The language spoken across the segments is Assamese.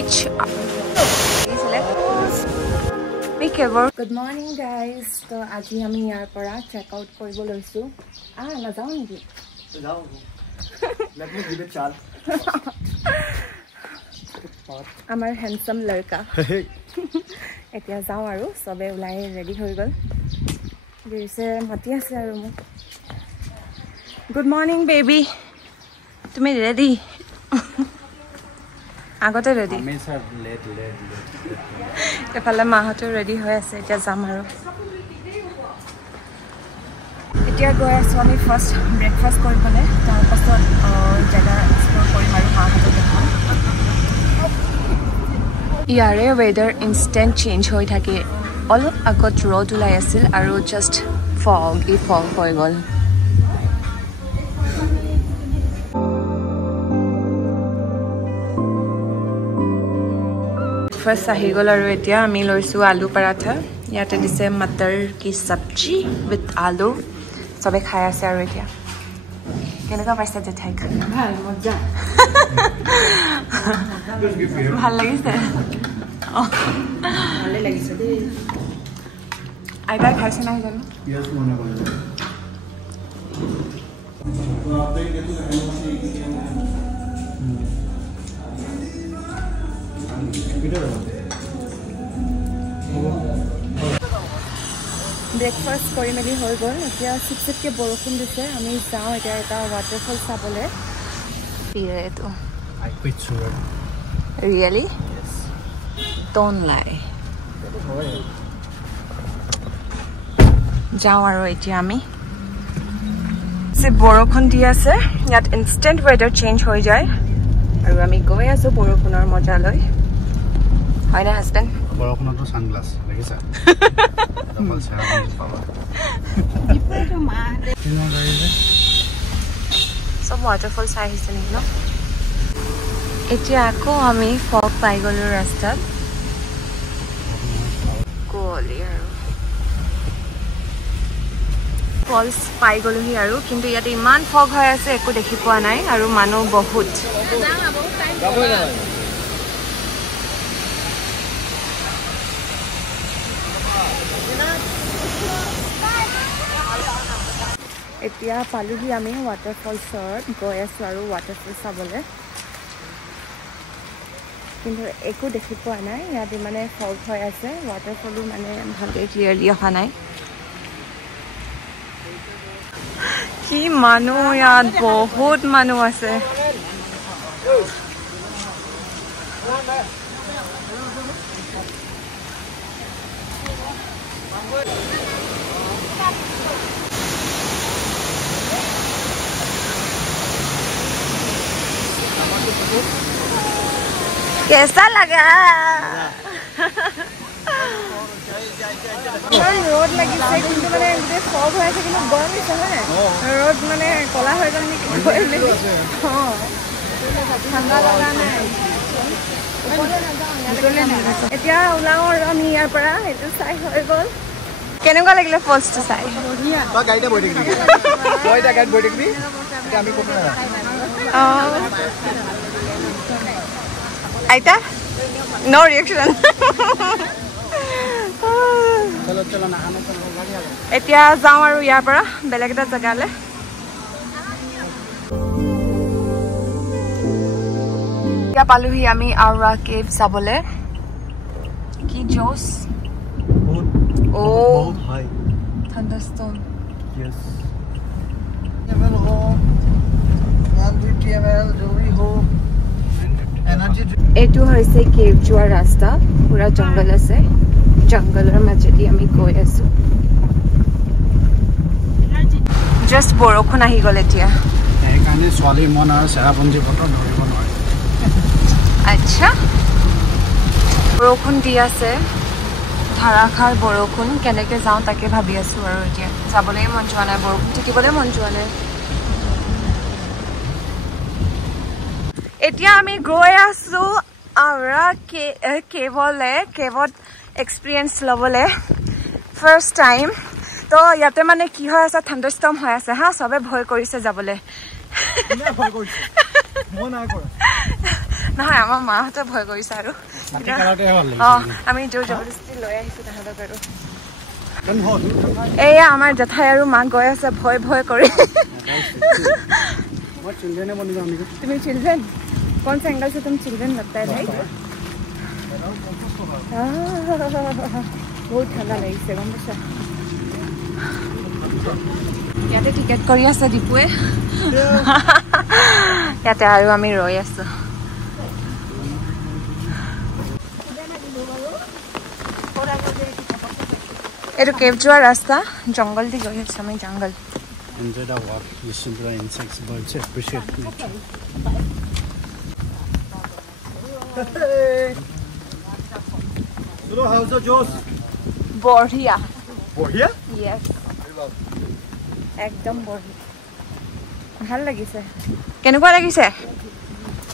each be careful. Good morning guys. So আজি আমি ইয়াৰ পৰা চেক আউট কৰিব লৈছো না যাও নেকি যাও let me give it chal আমাৰ হ্যান্ডসাম লড়কা এতিয়া যাও আৰু সবে উলাই ৰেডি হৈ গল দিছে মাতি আছে আৰু মোক গুড মৰ্নিং বেবি তুমি ৰেডি আগতে ৰেডি আমি সব লেট এফালে মাহতো ৰেডি হৈ আছে এতিয়া যাম আৰু এতিয়া গৈ আছো আমি ফাৰ্ষ্ট ব্ৰেকফাষ্ট কৰিবলৈ তাৰপাছত জাগা এক্সপ্ল'ৰ কৰিম আৰু মাহতো দেখাম ইয়াৰে ৱেডাৰ ইনষ্টেণ্ট চেঞ্জ হৈ থাকে অলপ আগত ৰ'দ ওলাই আছিল আৰু জাষ্ট ফগ হৈ গ'ল फर्स्ट आहि गल और एतिया आमी लैसु आलू पराठा याते दिसे मटर की सब्जी विथ आलू सबे खाय आसे और एतिया केनेका पाइसा जे थाक ভাল মজা ভাল লাগিছে ভালে লাগিছে দে আইবা খাইছ না জানো यस মনে করে তো আপনি কেতু ব্ৰেকফাষ্ট কৰি মেলি হৈ গ'ল এতিয়া চিপচিপকে বৰষুণ দিছে আমি যাওঁ এতিয়া এটা ৱাটাৰফল চাবলৈ এইটো I quit sugar. Really? Yes. Don't lie. যাওঁ আৰু এতিয়া আমি যে বৰষুণ দি আছে ইয়াত ইনষ্টেণ্ট ৱেডাৰ চেঞ্জ হৈ যায় আৰু আমি গৈ আছো বৰষুণৰ মজা লৈ হয় না হাজবেণ্ড বৰষুণতো সানগ্লাস দেখিছা ডবল সানগ্লাস পাবা ইপটো মা কিনো গাইছে সব ৱাটাৰফল চাই আহিছে নেকি ন এতিয়া আকৌ আমি ফগ পাই গ'লো ৰাস্তাত গ'লি আৰু ফলছ পাই গ'লোহি আৰু কিন্তু ইয়াতে ইমান ফগ হৈ আছে একো দেখি পোৱা নাই আৰু মানুহ বহুত এতিয়া পালোহি আমি ৱাটাৰফলছত গৈ আছো আৰু ৱাটাৰফল চাবলৈ কিন্তু একো দেখি পোৱা নাই ইয়াত মানে ফগ হৈ আছে ৱাটাৰফলো মানে ভালকৈ ক্লিয়াৰলি অহা নাই কি মানুহ ইয়াত বহুত মানুহ আছে कैसा लगा रोड लगी मैंने फग हो गरम रोड मैंने कला हो गल ठंडा लगा ना এতিয়া ওলাও আৰু আমি ইয়াৰ পৰা সেইটো চাই হৈ গ'ল কেনেকুৱা লাগিলে ফলছটো চাই বা গাইডে বৈ দেখি কয়টা গাইড বৈ দেখি এটা আমি কোন না আইতা নো রিঅ্যাকশন চলো চলো না আনো চলো গাড়ি আলো এতিয়া যাওঁ আৰু ইয়াৰ পৰা বেলেগ এটা জাগালে এতিয়া পালোহি আমি আউৰা কেভ চাবলৈ কি জোস बहुत हाई थंडरस्टॉर्म यस ml हो 150 ml जो भी हो एनर्जी एटू হৈছে কেভ যোৱাৰ ৰাস্তা পুৰা জংগল আছে জংগলৰ মাজেদি আমি গৈ আছো জাস্ট বৰষুণ আহি গ'ল এতিয়া এইকাৰণে ছোৱালী মন আৰু চেৰাপুঞ্জী ফটো ধৰিব নোৱাৰে আচ্ছা বৰষুণ দি আছে ধাৰাখাৰ বৰষুণ কেনেকৈ যাওঁ তাকে ভাবি আছো আৰু এতিয়া যাবলৈ মন যোৱা নাই বৰষুণ তিতিবলৈ মন যোৱা নাই এতিয়া আমি গৈ আছো আউৰা কেভত এক্সপিৰিয়েঞ্চ ল'বলৈ ফাৰ্ষ্ট টাইম তো ইয়াতে মানে কি হৈ আছে থাণ্ডাৰষ্টৰ্ম হৈ আছে হা চবে ভয় কৰিছে যাবলৈ নহয় আমাৰ মাহঁতে ভয় কৰিছে আৰু আমি জোৰ জবৰদস্তি লৈ আহিছোঁ তাহাঁতক আৰু এয়া আমাৰ জেঠাই আৰু মাক গৈ আছে ভয় ভয় কৰি তুমি चिल्ड्रेन कौन सा एंगल से तुम चिल्ड्रेन लगता है राइट बहुत ठंडा লাগিছে গম পাইছা ইয়াতে টিকেট কৰি আছে দীপুৱে ইয়াতে আৰু আমি ৰৈ আছো এইটো কেভ যোৱা ৰাস্তা জংগল দি গৈ আছো আমি জংগল Enjoy the walk, listen to the insects, birds, appreciate nature. So how's the Josh? বঢ়িয়া বঢ়িয়া? Yes. একদম বঢ়িয়া ভাল লাগিছে কেনেকুৱা লাগিছে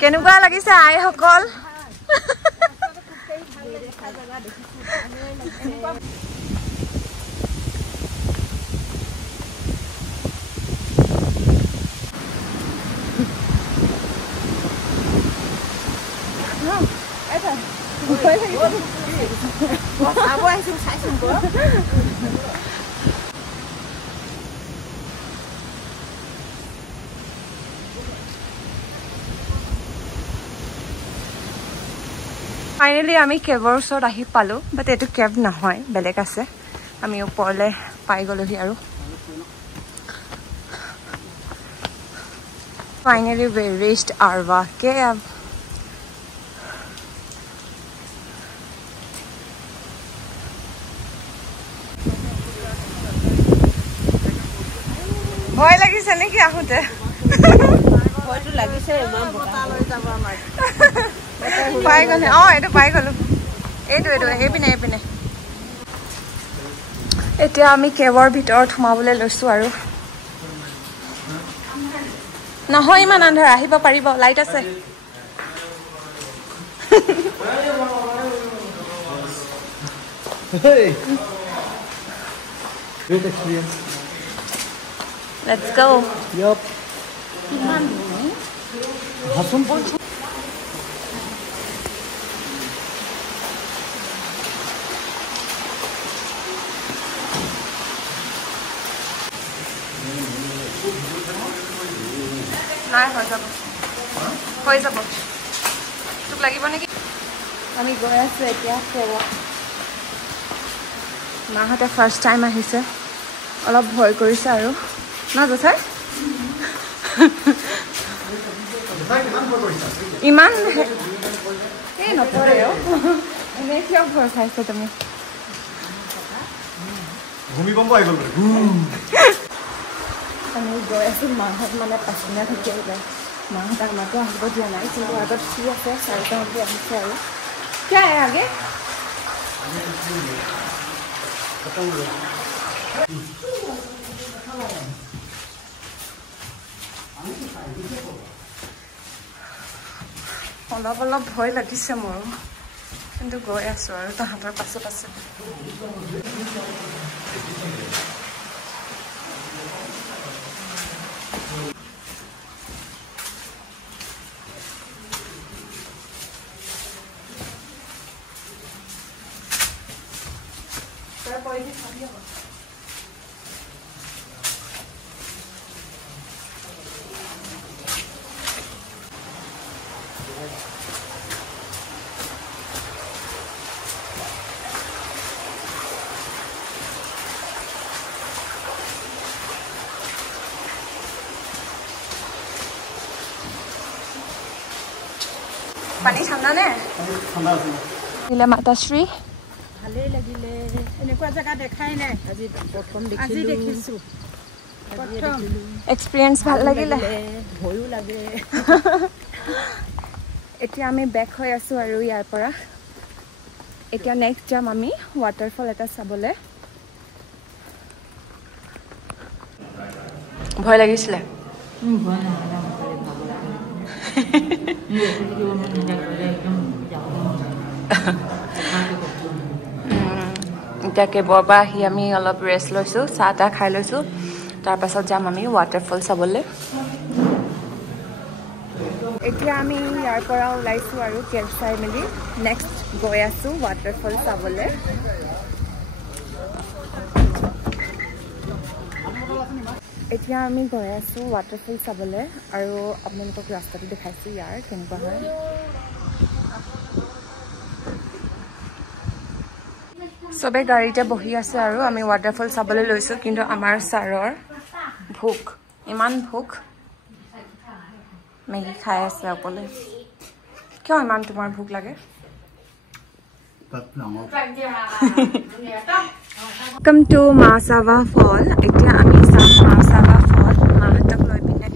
কেনেকুৱা লাগিছে আইসকল ফাইনেলি আমি কেবৰ ওচৰত আহি পালো বাট এইটো কেব নহয় বেলেগ আছে আমি ওপৰলৈ পাই গলোহি আৰু finally we reached Arva Cave ভয় লাগিছে নেকি আহোতে ভয়টো লাগিছে ইমান বতা লৈ যাব আমাৰ পাই গ'লে এইটো পাই গ'লো এইটো এইপিনে এতিয়া আমি কেবৰ ভিতৰত সোমাবলৈ লৈছো আৰু নহয় ইমান আন্ধাৰ আহিব পাৰিব লাইট আছে Great experience. Let's go. Yup. Hasum pun. নাই হৈ যাব তোক লাগিব নেকি আমি গৈ আছো এতিয়া কেৱা মাহঁতে ফাৰ্ষ্ট টাইম আহিছে অলপ ভয় কৰিছে আৰু না জেঠাই ইমান এই নপৰে এনেই কিয় ভয় খাইছে তুমি ভূমিকম্প আহি গ'ল আমি গৈ আছো মাহঁত মানে পাছদিনা থাকি আহিলে মাহঁত আমাকো আহিব দিয়া নাই কিন্তু আগত কি আছে 4টা বজাত আহিছে আৰু क्या है आगे অলপ অলপ ভয় লাগিছে মোৰ কিন্তু গৈ আছো আৰু তাহাঁতৰ পাছে পাছে পানী ঠাণ্ডা নে ঠাণ্ডা আছে দিলে মাতাশ্ৰী ভালেই লাগিলে এনেকুৱা জায়গা দেখাই নাই আজি প্ৰথম দেখিছো এক্সপেৰিয়েন্স ভাল লাগিলে ভয়ও লাগে এতিয়া আমি বেক হৈ আছো আৰু ইয়াৰ পৰা এতিয়া নেক্সট যাম আমি ৱাটাৰফল এটা চাবলৈ ভয় লাগিছিলে এতিয়া কেবৰ পৰা আহি আমি অলপ ৰেষ্ট লৈছোঁ চাহ তাহ খাই লৈছোঁ তাৰপাছত যাম আমি ৱাটাৰফল চাবলৈ এতিয়া আমি ইয়াৰ পৰা ওলাইছোঁ আৰু কেব চাই মেলি নেক্সট গৈ আছোঁ ৱাটাৰফল চাবলৈ। এতিয়া আমি গৈ আছোঁ ৱাটাৰফল চাবলৈ আৰু আপোনালোকক ৰাস্তাটো দেখাইছোঁ ইয়াৰ কেনেকুৱা হয়। চবে গাড়ীতে বহি আছে আৰু আমি ৱাটাৰফল চাবলৈ লৈছোঁ, কিন্তু আমাৰ ছাৰৰ ভোক, ইমান ভোক, মেগী খাই আছে অকলে। কিয় ইমান তোমাৰ ভোক লাগে? Welcome to Masava Fall. এতিয়া আমি যাম Masava Fall মাহঁতক লৈ পিনে।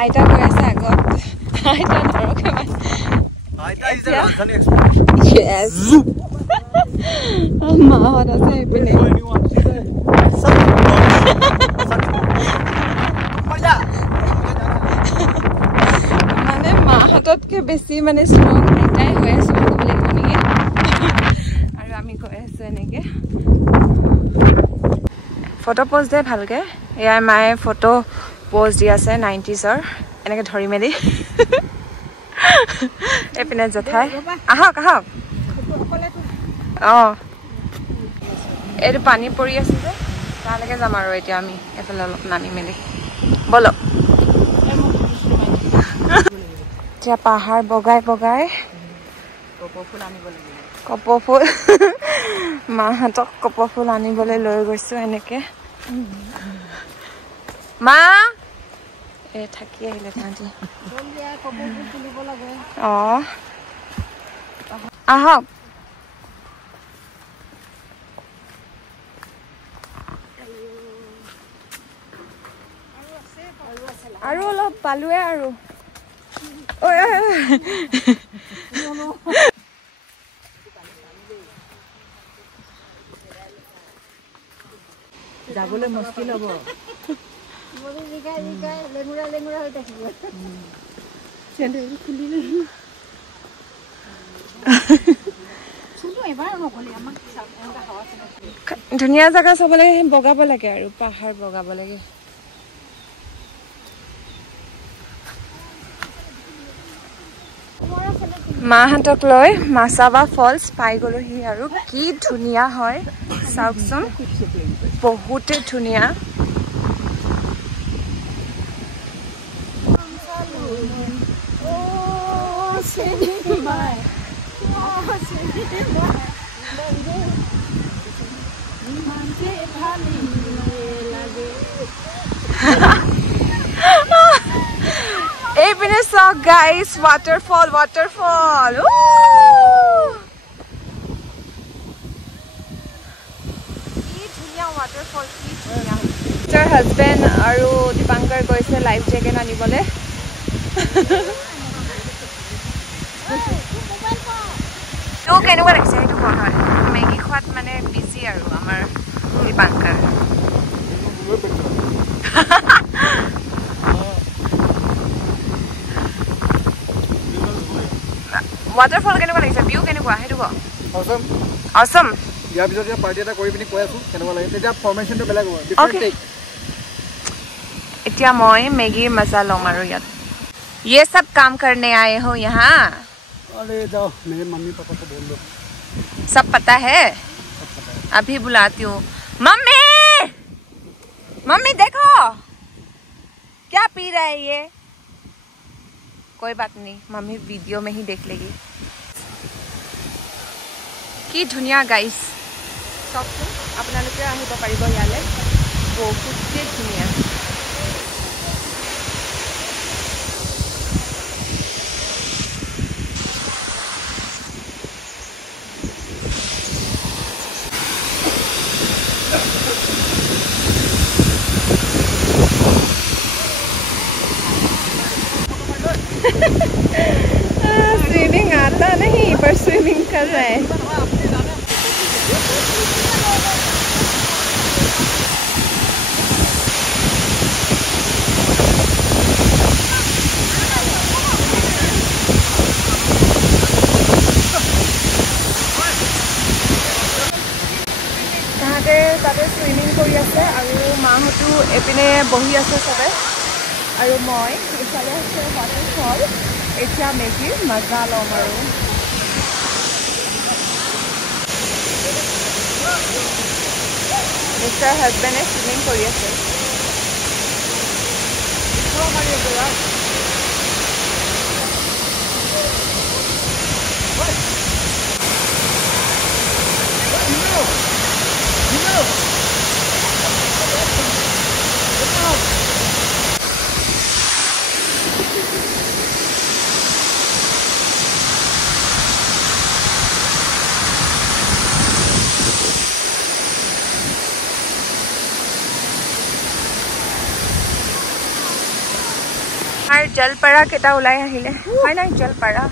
আইতা গৈ আছে আগত, আইতা নৰখে মানে। Yes. মাহঁত আছে এইপিনে। মানে মাহঁততকে বেছি মানে ষ্ট্ৰং আইতাই হৈ আছো ক'ব লাগিব নেকি। আৰু আমি গৈ আছো এনেকে ফটো পোজ দিয়ে ভালকে। ইয়াৰ মায়ে ফটো পোজ দি আছে 90s এনেকে ধৰি মেলি। এইপিনে জেঠাই আহক আহক। অঁ এইটো পানী পৰি আছে যে তালৈকে যাম আৰু এতিয়া আমি এফালে অলপ নামি মেলি বলক। এতিয়া পাহাৰ বগাই বগাই কপৌফুল মাহঁতক কপৌফুল আনিবলৈ লৈ গৈছোঁ এনেকে। মা এই থাকি আহিলে তাহাঁতি। অঁ আহক। আৰু অলপ পালোৱে আৰু যাবলৈ মুস্কিল হ'ব। ধুনীয়া জেগা চাব লাগে, বগাব লাগে আৰু পাহাৰ বগাব লাগে। মাহঁতক লৈ মাছাবা ফলছ পাই গলোহি আৰু কি ধুনীয়া হয় চাওকচোন, বহুতে ধুনীয়া। এইপিনে চাওক গাইজ, ৱাটাৰফল ৱাটাৰফল। কি ধুনীয়া ৱাটাৰফল, কি ধুনীয়া। মিষ্টাৰ হাজবেণ্ড আৰু দীপাংকৰ গৈছে লাইফ জেকেট আনিবলৈ। কেনেকুৱা লাগিছে সেইটো কোৱা হয়। মেগী খোৱাত মানে বিজি আৰু আমাৰ দীপাংকৰ। ৱাটাৰফল কেনেকুৱা লাগিছে, ভিউ কেনেকুৱা সেইটো ক। অসম অসম। ইয়াৰ পিছত পাৰ্টি এটা কৰি পিনি কৈ আছো কেনেকুৱা লাগে, তেতিয়া ফৰ্মেশ্যনটো বেলেগ হ'ব। এতিয়া মই মেগীৰ মজা ল'ম আৰু ইয়াত। ये सब काम करने आए हो यहाँ? अरे जाओ, मेरे मम्मी पापा को बोल दो। सब पता है? अभी बुलाती हूँ। मम्मी मम्मी देखो क्या पी रहा है ये। कोई बात नहीं, मम्मी वीडियो में ही देख लेगी। কি ধুনীয়া গাইজ, চাওকচোন আপোনালোকে আহিব পাৰিব ইয়ালৈ, বহুতেই ধুনীয়া। स्विमिंग आता नहीं पर स्विमिंग कर रहे हैं। আছে আৰু মাহঁতো এপিনে বহি আছে চবে আৰু মই এইফালে আছে ৱাটাৰফল এতিয়া মেগীৰ মজা ল'ম আৰু মিষ্টাৰ হাজবেণ্ডে চুইমিং কৰি আছে जलपरा केटा उलाई आहिले হয় নাই जलपरा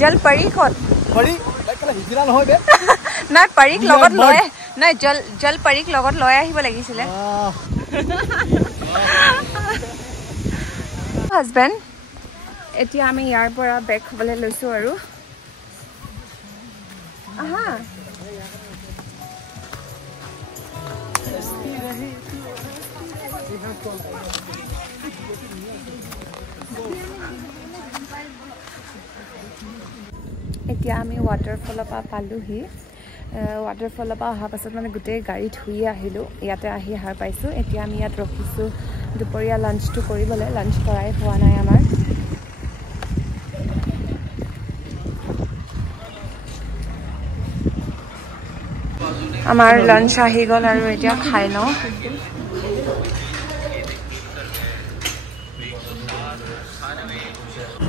जलपरी কত পৰি লাইকলা হিজৰা নহয় বে নাই পৰিক লগত লয় নাই জলপৰিক লগত লৈ আহিব লাগিছিল হাজবেণ্ড এতিয়া আমি ইয়াৰ পৰা বেক হ'বলে লৈছো আৰু আহা এতিয়া আমি ৱাটাৰফলৰ পৰা পালোহি ৱাটাৰফলৰ পৰা অহা পাছত মানে গোটেই গাড়ী ধুই আহিলোঁ ইয়াতে আহি হাৰ পাইছোঁ এতিয়া আমি ইয়াত ৰখিছোঁ দুপৰীয়া লাঞ্চটো কৰিবলৈ লাঞ্চ কৰাই হোৱা নাই আমাৰ লাঞ্চ আহি গ'ল আৰু এতিয়া খাই লওঁ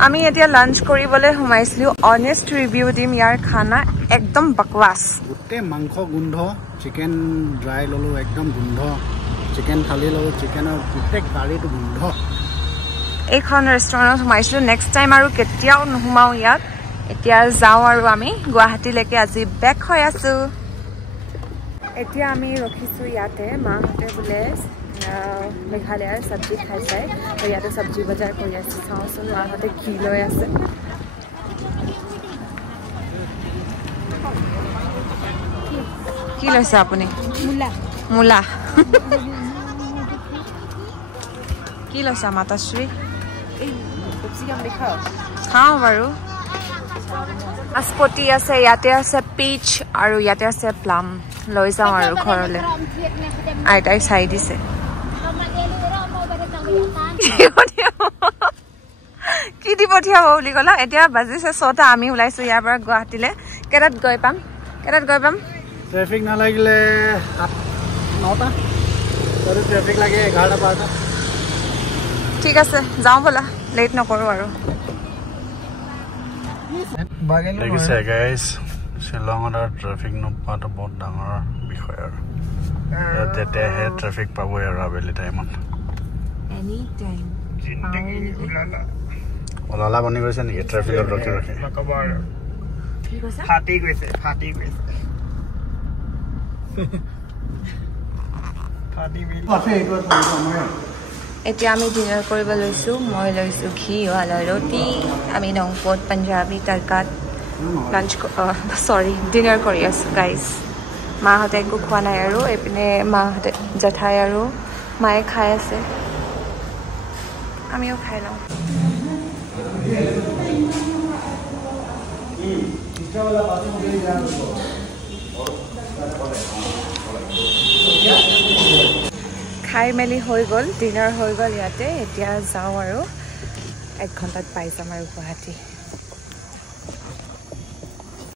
আমি এতিয়া লাঞ্চ কৰিবলৈ সোমাইছিলোঁ অনেষ্ট ৰিভিউ দিম ইয়াৰ খানা একদম বকৱাস গোটেই মাংস গোন্ধ চিকেন ড্ৰাই ললো একদম গোন্ধ চিকেন থালি ললো চিকেনৰ গোটেই কাৰীটো গোন্ধ এইখন ৰেষ্টুৰেণ্টত সোমাইছিলোঁ নেক্সট টাইম আৰু কেতিয়াও নোসোমাওঁ ইয়াত এতিয়া যাওঁ আৰু আমি গুৱাহাটীলৈকে আজি বেক হৈ আছোঁ এতিয়া আমি ৰখিছোঁ ইয়াতে মাহঁতে বোলে মেঘালয়ৰ চব্জি খাই চাই ইয়াতে চব্জি বজাৰ কৰি আছে চাওঁচোন মাহঁতে কি লৈ আছে কি লৈছে আপুনি মূলা কি লৈছে মাতাশ্ৰী খাওঁ বাৰু নাচপতি আছে ইয়াতে আছে পিচ আৰু ইয়াতে আছে প্লাম লৈ যাওঁ আৰু ঘৰলৈ আইতাই চাই দিছে কি দি পঠিয়াব বুলি ক'লা এতিয়া বাজিছে 6টা আমি ওলাইছোঁ ইয়াৰ পৰা গুৱাহাটীলৈ কেইটাত গৈ পাম ট্ৰেফিক নালাগিলে 8-9টা আৰু ট্ৰেফিক লাগে 11-12টা ঠিক আছে যাওঁ ব'লা লেট নকৰোঁ আৰু দেখিছে গাইজ শ্বিলঙত আৰু ট্ৰেফিক নোপোৱাটো বহুত ডাঙৰ বিষয় আৰু তেতিয়াহে ট্ৰেফিক পাবই আৰু আবেলি টাইমত ওলালা বনি গৈছে নেকি ট্ৰেফিকত ৰখি ফাটি গৈছে এতিয়া আমি ডিনাৰ কৰিব লৈছোঁ মই লৈছোঁ ঘিৱালা ৰুটি আমি নংপত পাঞ্জাবী তৰকাত লাঞ্চ ডিনাৰ কৰি আছোঁ গাইজ মাহঁতে একো খোৱা নাই আৰু এইপিনে মাহঁতে জেঠাই আৰু মায়ে খাই আছে আমিও খাই লওঁ খাই মেলি হৈ গ'ল ডিনাৰ হৈ গ'ল ইয়াতে এতিয়া যাওঁ আৰু 1 ঘণ্টাত পাই যাম আৰু গুৱাহাটী